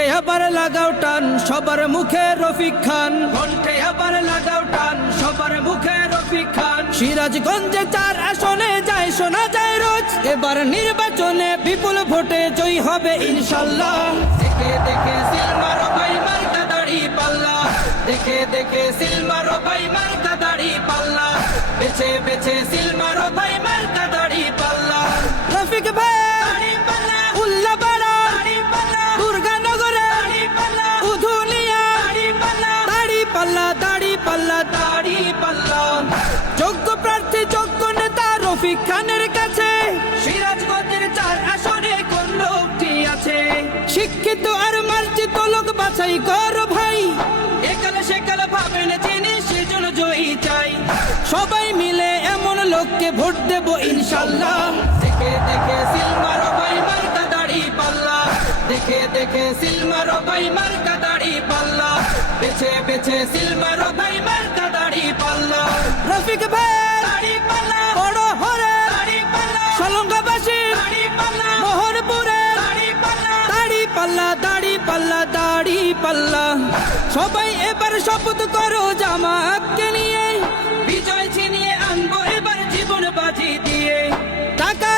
কণ্ঠে আবার লাগাও টান, সবার মুখে রফিক খান। কণ্ঠে আবার লাগাও টান, সবার মুখে রফিক খান। সিরাজগঞ্জে 4 আসনে যায় শোনা যায় রোজ, এবার নির্বাচনে বিপুল ভোটে জয়ী হবে ইনশাল্লাহ। দেখে দেখে সিল মারো ভাই মার্কা দাড়ি পাল্লা, দেখে দেখে সিল মারো ভাই মার্কা দাড়ি পাল্লা, বেছে বেছে সিল মারো ভাই মার্কা দাড়ি পাল্লা। রফিক ভাই যোগ্য প্রার্থী যোগ্য নেতা রফিক খানের কাছে সিরাজগঞ্জের 4 আসনে কোন লোকটি আছে? শিক্ষিত আর মার্জিত লোক বাছাই কর ভাই, একালে সেকালে ভাবেন যিনি সেজন জয়ী চাই। সবাই মিলে এমন লোককে ভোট দেব ইনশাল্লাহ। দেখে দেখে সিল মারো ভাই মার্কা দাড়ি পাল্লা, দেখে দেখে সিল মারো ভাই মার্কা দাড়ি পাল্লা, বেছে বেছে সিল মারো ভাই মার্কা দাড়ি পাল্লা। রফিক ভাই দাড়ি পাল্লা, বড় হরে দাড়ি পাল্লা, সলঙ্গাবাসী দাড়ি পাল্লা, মোহরপুরে দাড়ি পাল্লা, দাড়ি পাল্লা, দাড়ি পাল্লা, দাড়ি পাল্লা। সবাই এবার শপথ করো জামাতকে নিয়ে, বিজয় ছিনিয়ে আনবো এবার জীবন বাজি দিয়ে। টাকা